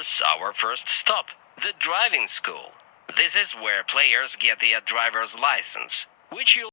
here's our first stop, the driving school. This is where players get their driver's license, which you'll